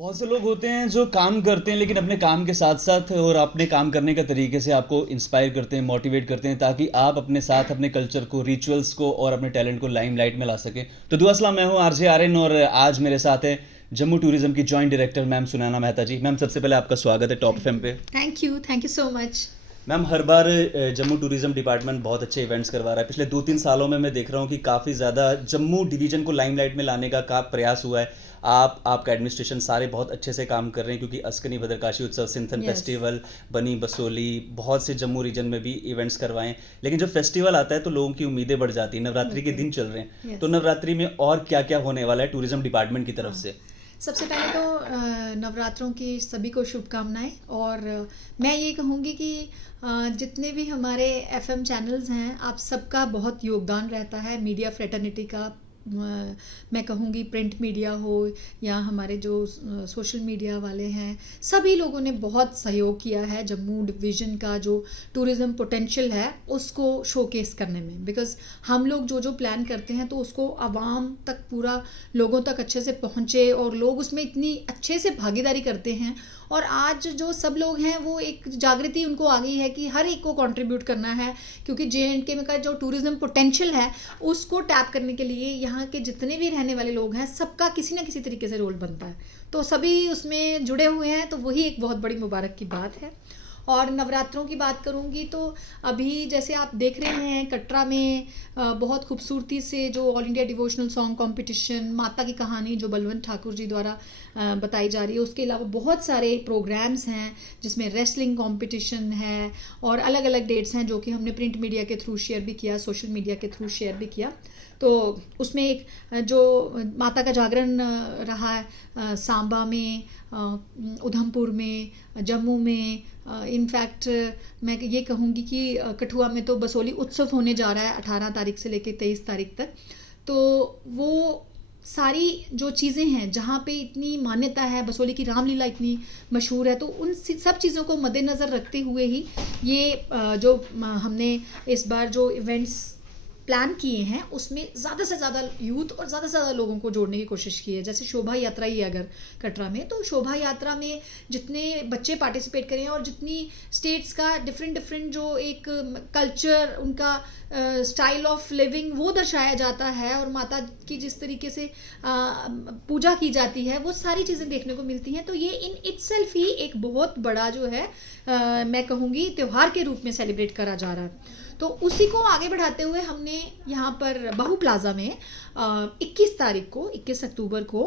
बहुत से लोग होते हैं जो काम करते हैं लेकिन अपने काम के साथ साथ और अपने काम करने के तरीके से आपको इंस्पायर करते हैं, मोटिवेट करते हैं ताकि आप अपने साथ अपने कल्चर को, रिचुअल्स को और अपने टैलेंट को लाइमलाइट में ला सकें। तो दुआ सलाम, मैं हूं आरजे आर्यन और आज मेरे साथ है जम्मू टूरिज्म की joint director ma'am Sunaina Mehta ji. Ma'am, सबसे पहले आपका स्वागत है टॉप एफएम पे। Thank you so much. Ma'am, हर बार जम्मू टूरिज्म डिपार्टमेंट बहुत अच्छे इवेंट्स करवा रहा है। पिछले 2-3 सालों में मैं देख रहा हूँ कि काफ़ी ज़्यादा जम्मू डिवीज़न को लाइमलाइट में लाने का प्रयास हुआ है। आपका एडमिनिस्ट्रेशन सारे बहुत अच्छे से काम कर रहे हैं क्योंकि अस्कनी भद्रकाशी उत्सव, सिंथन यस। फेस्टिवल, बनी बसोली, बहुत से जम्मू रीजन में भी इवेंट्स करवाएं। लेकिन जब फेस्टिवल आता है तो लोगों की उम्मीदें बढ़ जाती हैं। नवरात्रि के दिन चल रहे हैं, तो यस। नवरात्रि में और क्या क्या होने वाला है टूरिज्म डिपार्टमेंट की तरफ से? सबसे पहले तो नवरात्रों की सभी को शुभकामनाएं। और मैं ये कहूँगी कि जितने भी हमारे एफएम चैनल्स हैं, आप सबका बहुत योगदान रहता है, मीडिया फ्रेटर्निटी का। मैं कहूँगी प्रिंट मीडिया हो या हमारे जो सोशल मीडिया वाले हैं, सभी लोगों ने बहुत सहयोग किया है जम्मू डिवीज़न का जो टूरिज़्म पोटेंशियल है उसको शोकेस करने में। बिकॉज़ हम लोग जो जो प्लान करते हैं तो उसको आवाम तक, पूरा लोगों तक अच्छे से पहुँचे और लोग उसमें इतनी अच्छे से भागीदारी करते हैं। और आज जो सब लोग हैं वो एक जागृति उनको आ गई है कि हर एक को कंट्रीब्यूट करना है, क्योंकि जे.एंड.के में का जो टूरिज़्म पोटेंशियल है उसको टैप करने के लिए यहाँ के जितने भी रहने वाले लोग हैं सबका किसी ना किसी तरीके से रोल बनता है। तो सभी उसमें जुड़े हुए हैं, तो वही एक बहुत बड़ी मुबारक की बात है। और नवरात्रों की बात करूंगी तो अभी जैसे आप देख रहे हैं कटरा में बहुत खूबसूरती से जो all India devotional song competition, माता की कहानी जो बलवंत ठाकुर जी द्वारा बताई जा रही है, उसके अलावा बहुत सारे प्रोग्राम्स हैं जिसमें रेसलिंग कंपटीशन है और अलग अलग डेट्स हैं जो कि हमने प्रिंट मीडिया के थ्रू शेयर भी किया, सोशल मीडिया के थ्रू शेयर भी किया। तो उसमें एक जो माता का जागरण रहा है सांबा में, उधमपुर में, जम्मू में, इनफैक्ट मैं ये कहूँगी कि कठुआ में तो बसोली उत्सव होने जा रहा है 18 तारीख से लेकर 23 तारीख तक। तो वो सारी जो चीज़ें हैं जहाँ पे इतनी मान्यता है, बसोली की रामलीला इतनी मशहूर है, तो उन सब चीज़ों को मद्देनज़र रखते हुए ही ये जो हमने इस बार जो इवेंट्स प्लान किए हैं उसमें ज़्यादा से ज़्यादा यूथ और ज़्यादा से ज़्यादा लोगों को जोड़ने की कोशिश की है। जैसे शोभा यात्रा ही है अगर कटरा में, तो शोभा यात्रा में जितने बच्चे पार्टिसिपेट करें और जितनी स्टेट्स का डिफरेंट जो एक कल्चर, उनका स्टाइल ऑफ लिविंग वो दर्शाया जाता है और माता की जिस तरीके से पूजा की जाती है वो सारी चीज़ें देखने को मिलती हैं। तो ये इन इटसेल्फ ही एक बहुत बड़ा जो है मैं कहूँगी त्यौहार के रूप में सेलिब्रेट करा जा रहा है। तो उसी को आगे बढ़ाते हुए हमने यहाँ पर बाहू प्लाजा में 21 तारीख को, 21 अक्टूबर को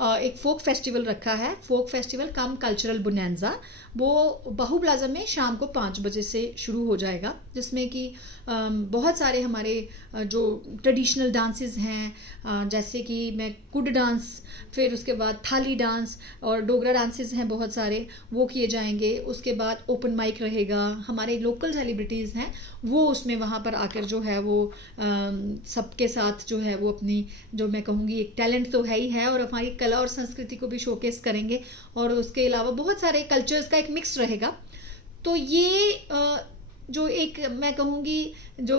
एक फोक फेस्टिवल रखा है, फोक फेस्टिवल कम कल्चरल बुनैंजा। वो बाहू प्लाजा में शाम को 5 बजे से शुरू हो जाएगा, जिसमें कि बहुत सारे हमारे जो ट्रेडिशनल डांसेस हैं, जैसे कि मैं कुड डांस, फिर उसके बाद थाली डांस और डोगरा डांसेस हैं बहुत सारे, वो किए जाएंगे। उसके बाद ओपन माइक रहेगा, हमारे लोकल सेलिब्रिटीज़ हैं वो उसमें वहाँ पर आकर जो है वो सबके साथ जो है वो अपनी, जो मैं कहूँगी एक टैलेंट तो है ही है और हमारी कला और संस्कृति को भी शोकेस करेंगे। और उसके अलावा बहुत सारे कल्चर्स का एक मिक्स रहेगा। तो ये जो एक मैं कहूँगी जो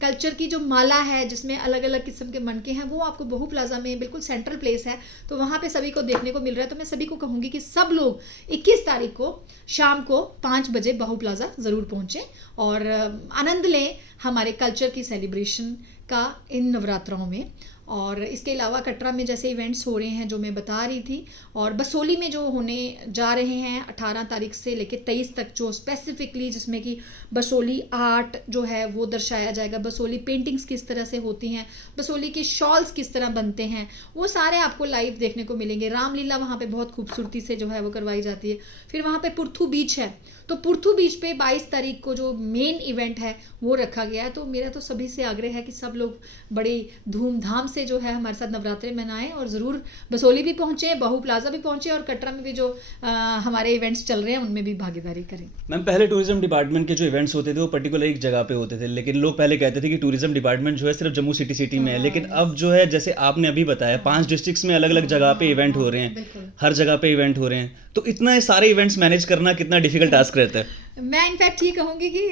कल्चर की जो माला है जिसमें अलग अलग किस्म के मनके हैं, वो आपको बहू प्लाजा में बिल्कुल सेंट्रल प्लेस है, तो वहाँ पे सभी को देखने को मिल रहा है। तो मैं सभी को कहूँगी कि सब लोग 21 तारीख को शाम को 5 बजे बहू प्लाजा ज़रूर पहुँचें और आनंद लें हमारे कल्चर की सेलिब्रेशन का इन नवरात्रों में। और इसके अलावा कटरा में जैसे इवेंट्स हो रहे हैं जो मैं बता रही थी, और बसोली में जो होने जा रहे हैं 18 तारीख से लेकर 23 तक, जो स्पेसिफिकली जिसमें कि बसोली आर्ट जो है वो दर्शाया जाएगा, बसोली पेंटिंग्स किस तरह से होती हैं, बसोली के शॉल्स किस तरह बनते हैं, वो सारे आपको लाइव देखने को मिलेंगे। रामलीला वहाँ पे बहुत खूबसूरती से जो है वो करवाई जाती है। फिर वहाँ पे पुरथू बीच है, तो पुरथू बीच पे 22 तारीख को जो मेन इवेंट है वो रखा गया है। तो मेरा तो सभी से आग्रह है कि सब लोग बड़ी धूमधाम से जो है हमारे साथ नवरात्रे मनाएं और ज़रूर बसोली भी पहुँचें, बहू प्लाजा भी पहुँचें और कटरा में भी जो हमारे इवेंट्स चल रहे हैं उनमें भी भागीदारी करें। मैम, पहले टूरिज्म डिपार्टमेंट के जो इवेंट्स होते थे वो पर्टिकुलर एक जगह पे होते थे, लेकिन लोग पहले कहते थे कि टूरिज्म डिपार्टमेंट जो है सिर्फ जम्मू सिटी में है। लेकिन अब जो है, जैसे आपने अभी बताया, 5 डिस्ट्रिक्ट्स में अलग अलग जगह पे इवेंट हो रहे हैं, हर जगह पे इवेंट हो रहे हैं, तो इतना सारे इवेंट्स मैनेज करना कितना डिफिकल्ट टास्क रहता है? मैं इनफैक्ट ये कहूँगी कि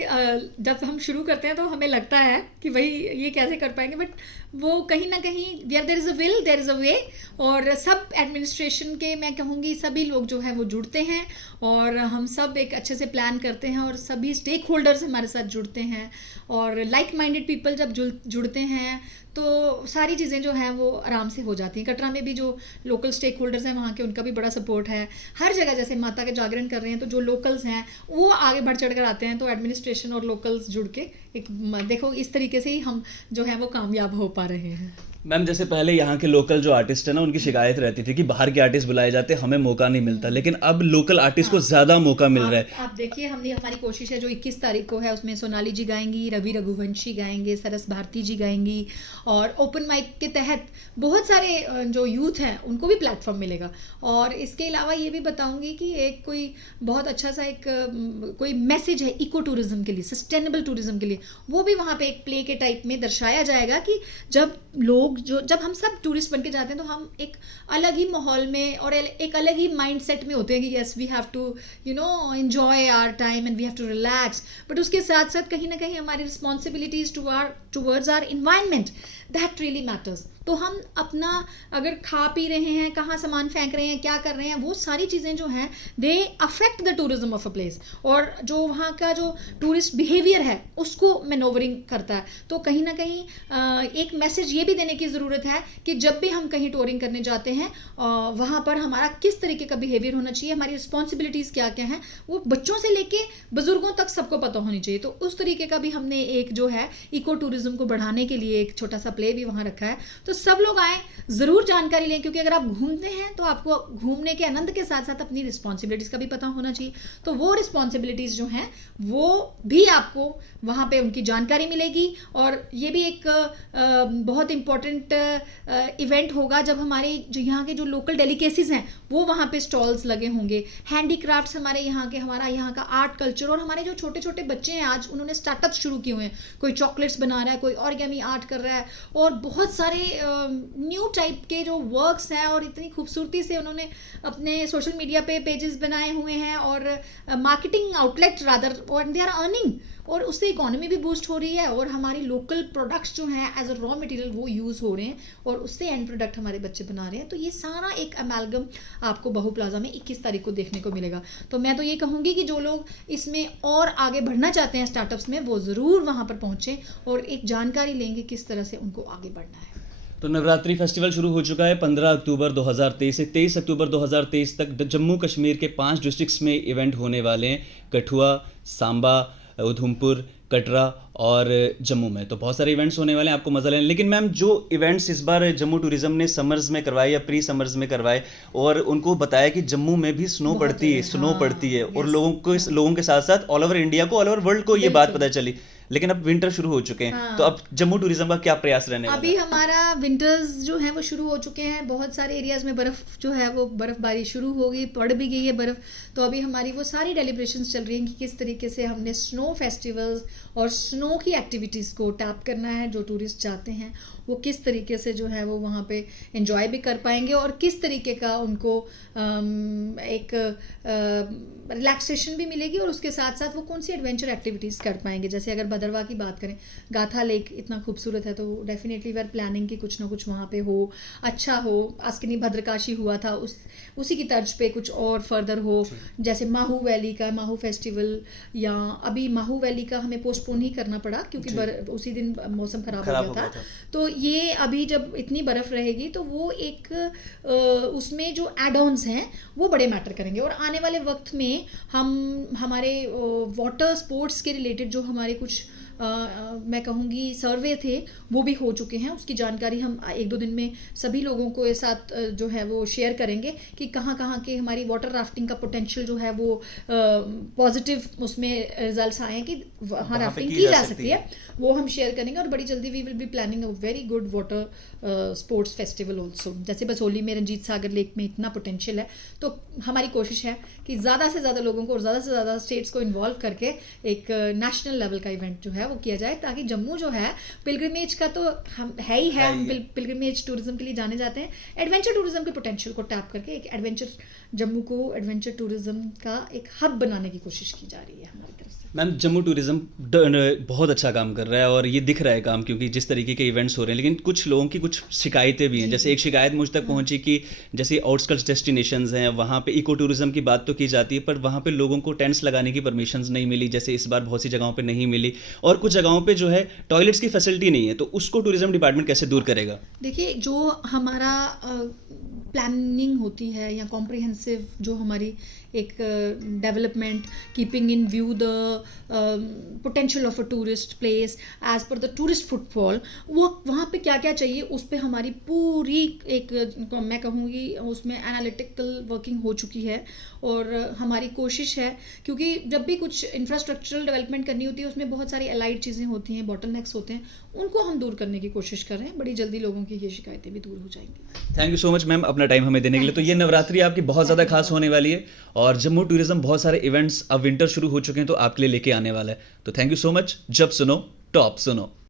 जब हम शुरू करते हैं तो हमें लगता है कि भाई ये कैसे कर पाएंगे, बट वो कहीं ना कहीं where there is a will there is a way. और सब एडमिनिस्ट्रेशन के, मैं कहूँगी सभी लोग जो हैं वो जुड़ते हैं और हम सब एक अच्छे से प्लान करते हैं और सभी स्टेक होल्डर्स हमारे साथ जुड़ते हैं और लाइक माइंडेड पीपल जब जुड़ते हैं तो सारी चीज़ें जो हैं वो आराम से हो जाती हैं। कटरा में भी जो लोकल स्टेक होल्डर्स हैं वहाँ के, उनका भी बड़ा सपोर्ट है। हर जगह जैसे माता के जागरण कर रहे हैं तो जो लोकल्स हैं वो आगे बढ़ चढ़ कर आते हैं, तो एडमिनिस्ट्रेशन और लोकल्स जुड़ के एक देखो इस तरीके से ही हम जो है वो कामयाब हो पा रहे हैं। मैम जैसे पहले यहाँ के लोकल जो आर्टिस्ट है ना, उनकी शिकायत रहती थी कि बाहर के आर्टिस्ट बुलाए जाते, हमें मौका नहीं मिलता, लेकिन अब लोकल आर्टिस्ट को ज़्यादा मौका मिल रहा है। आप देखिए, हमारी कोशिश है जो 21 तारीख को है उसमें सोनाली जी गाएंगी, रवि रघुवंशी गाएंगे, सरस भारती जी गाएंगी और ओपन माइक के तहत बहुत सारे जो यूथ हैं उनको भी प्लेटफॉर्म मिलेगा। और इसके अलावा ये भी बताऊंगी कि एक कोई बहुत अच्छा सा एक कोई मैसेज है इको टूरिज्म के लिए, सस्टेनेबल टूरिज्म के लिए, वो भी वहाँ पे एक प्ले के टाइप में दर्शाया जाएगा कि जब हम सब टूरिस्ट बन के जाते हैं तो हम एक अलग ही माहौल में और एक अलग ही माइंड सेट में होते हैं कि yes we have to enjoy our time and we have to relax, but उसके साथ साथ कहीं ना कहीं हमारी responsibilities towards our environment that really matters. तो हम अपना अगर खा पी रहे हैं, कहाँ सामान फेंक रहे हैं, क्या कर रहे हैं, वो सारी चीज़ें जो हैं they affect the tourism of a place और जो वहाँ का जो टूरिस्ट बिहेवियर है उसको मैनोवरिंग करता है। तो कहीं ना कहीं एक मैसेज ये भी देने की ज़रूरत है कि जब भी हम कहीं टूरिंग करने जाते हैं वहाँ पर हमारा किस तरीके का बिहेवियर होना चाहिए, हमारी रिस्पॉन्सिबिलिटीज़ क्या क्या हैं, वो बच्चों से लेके बुजुर्गों तक सबको पता होनी चाहिए। तो उस तरीके का भी हमने एक जो है इको टूरिज्म को बढ़ाने के लिए एक छोटा सा प्ले भी वहाँ रखा है। तो सब लोग आए, ज़रूर जानकारी लें, क्योंकि अगर आप घूमते हैं तो आपको घूमने के आनंद के साथ साथ अपनी रिस्पॉन्सिबिलिटीज़ का भी पता होना चाहिए। तो वो रिस्पॉन्सिबिलिटीज़ जो हैं वो भी आपको वहाँ पे उनकी जानकारी मिलेगी। और ये भी एक बहुत इम्पॉर्टेंट इवेंट होगा जब हमारे जो यहाँ के जो लोकल डेलिकेसीज हैं वो वहाँ पे स्टॉल्स लगे होंगे, हैंडीक्राफ्ट्स हमारे यहाँ के, हमारा यहाँ का आर्ट कल्चर, और हमारे जो छोटे छोटे बच्चे हैं आज उन्होंने स्टार्टअप शुरू किए हुए हैं, कोई चॉकलेट्स बना रहा है, कोई ऑर्गेमी आर्ट कर रहा है और बहुत सारे न्यू टाइप के जो वर्क्स हैं और इतनी खूबसूरती से उन्होंने अपने सोशल मीडिया पे पेजेस बनाए हुए हैं और मार्केटिंग आउटलेट रादर, और दे आर अर्निंग, और उससे इकोनॉमी भी बूस्ट हो रही है और हमारी लोकल प्रोडक्ट्स जो हैं एज अ रॉ मटेरियल वो यूज़ हो रहे हैं और उससे एंड प्रोडक्ट हमारे बच्चे बना रहे हैं। तो ये सारा एक अमेलगम आपको बहू प्लाजा में 21 तारीख को देखने को मिलेगा। तो मैं तो ये कहूँगी कि जो लोग इसमें और आगे बढ़ना चाहते हैं स्टार्टअप्स में, वो ज़रूर वहाँ पर पहुँचें और एक जानकारी लेंगे किस तरह से उनको आगे बढ़ना है। तो नवरात्रि फेस्टिवल शुरू हो चुका है 15 अक्टूबर 2023 से 23 अक्टूबर 2023 तक जम्मू कश्मीर के 5 डिस्ट्रिक्ट्स में इवेंट होने वाले हैं, कठुआ, सांबा, उधमपुर, कटरा और जम्मू में। तो बहुत सारे इवेंट्स होने वाले हैं, आपको मजा लेना। लेकिन मैम जो इवेंट्स इस बार जम्मू टूरिज्म ने समर्स में करवाए या प्री समर्स में करवाए और उनको बताया कि जम्मू में भी स्नो पड़ती है, और लोगों के साथ साथ ऑल ओवर इंडिया को, ऑल ओवर वर्ल्ड को ये बात पता चली, लेकिन अब विंटर शुरू हो चुके हैं। तो अब जम्मू टूरिज्म का क्या प्रयास रहने वाला है? अभी हमारा विंटर्स जो है वो शुरू हो चुके हैं, बहुत सारे एरियाज में बर्फ़ जो है वो बर्फ़बारी शुरू हो गई, पड़ भी गई है बर्फ़। तो अभी हमारी वो सारी डेलिब्रेशंस चल रही हैं कि किस तरीके से हमने स्नो फेस्टिवल्स और स्नो की एक्टिविटीज़ को टैप करना है। जो टूरिस्ट चाहते हैं वो किस तरीके से जो है वो वहाँ पे एंजॉय भी कर पाएंगे और किस तरीके का उनको एक रिलैक्सेशन भी मिलेगी और उसके साथ साथ वो कौन सी एडवेंचर एक्टिविटीज़ कर पाएंगे। जैसे अगर भद्रवाह की बात करें, गाथा लेक इतना खूबसूरत है, तो डेफिनेटली वी आर प्लानिंग कि कुछ ना कुछ वहाँ पे हो, अच्छा हो। आस्किनी भद्रकाशी हुआ था, उसी की तर्ज पे कुछ और फर्दर हो। जैसे माहू वैली का माहू फेस्टिवल, या अभी माहू वैली का हमें पोस्टपोन ही करना पड़ा क्योंकि उसी दिन मौसम खराब हो गया था। तो ये अभी जब इतनी बर्फ़ रहेगी तो वो एक उसमें जो एड ऑन्स हैं वो बड़े मैटर करेंगे। और आने वाले वक्त में हमारे वाटर स्पोर्ट्स के रिलेटेड जो हमारे कुछ मैं कहूँगी सर्वे थे वो भी हो चुके हैं। उसकी जानकारी हम 1-2 दिन में सभी लोगों को साथ जो है वो शेयर करेंगे कि कहाँ कहाँ के हमारी वाटर राफ्टिंग का पोटेंशियल जो है वो पॉजिटिव उसमें रिजल्ट्स आए हैं कि वहाँ राफ्टिंग की जा सकती है, वो हम शेयर करेंगे। और बड़ी जल्दी we will be planning a very good water sports festival also. जैसे बसोली में रंजीत सागर लेक में इतना पोटेंशियल है, तो हमारी कोशिश है कि ज़्यादा से ज़्यादा लोगों को और ज़्यादा से ज़्यादा स्टेट्स को इन्वॉल्व करके एक नेशनल लेवल का इवेंट जो है वो किया जाए, ताकि जम्मू जो है पिलग्रिमेज का तो हम है ही है, है हम ही है। पिलग्रिमेज टूरिज्म के लिए जाने जाते हैं, एडवेंचर टूरिज्म के पोटेंशियल को टैप करके एक एडवेंचर जम्मू को एडवेंचर टूरिज्म का एक हब बनाने की कोशिश की जा रही है हमारी तरफ से। मैम जम्मू टूरिज्म बहुत अच्छा काम कर रहा है और ये दिख रहा है काम, क्योंकि जिस तरीके के इवेंट्स हो रहे हैं, लेकिन कुछ लोगों की कुछ शिकायतें भी हैं। जी, जैसे एक शिकायत मुझ तक पहुंची कि जैसे आउटस्कर्ट्स डेस्टिनेशंस हैं, वहाँ पे इको टूरिज्म की बात तो की जाती है, पर वहाँ पे लोगों को टेंट्स लगाने की परमिशंस नहीं मिली, जैसे इस बार बहुत सी जगहों पे नहीं मिली, और कुछ जगहों पे जो है टॉयलेट्स की फैसिलिटी नहीं है, तो उसको टूरिज्म डिपार्टमेंट कैसे दूर करेगा? देखिए, जो हमारा प्लानिंग होती है या कॉम्प्रिहेंसिव जो हमारी एक development, keeping in view the potential of a tourist place as per the tourist footfall, वो वहाँ पे क्या क्या चाहिए उस पे हमारी पूरी एक मैं कहूँगी उसमें एनालिटिकल वर्किंग हो चुकी है। और हमारी कोशिश है, क्योंकि जब भी कुछ इंफ्रास्ट्रक्चरल डेवलपमेंट करनी होती है उसमें बहुत सारी अलाइड चीज़ें होती हैं, बॉटलनेक्स होते हैं, उनको हम दूर करने की कोशिश कर रहे हैं। बड़ी जल्दी लोगों की ये शिकायतें भी दूर हो जाएंगी। Thank you so much ma'am अपना टाइम हमें देने के लिए। तो ये नवरात्रि आपकी बहुत ज़्यादा Thank you खास so होने वाली है और जम्मू टूरिज्म बहुत सारे इवेंट्स, अब विंटर शुरू हो चुके हैं तो आपके लिए लेके आने वाला है। तो थैंक यू सो मच। जब सुनो टॉप सुनो।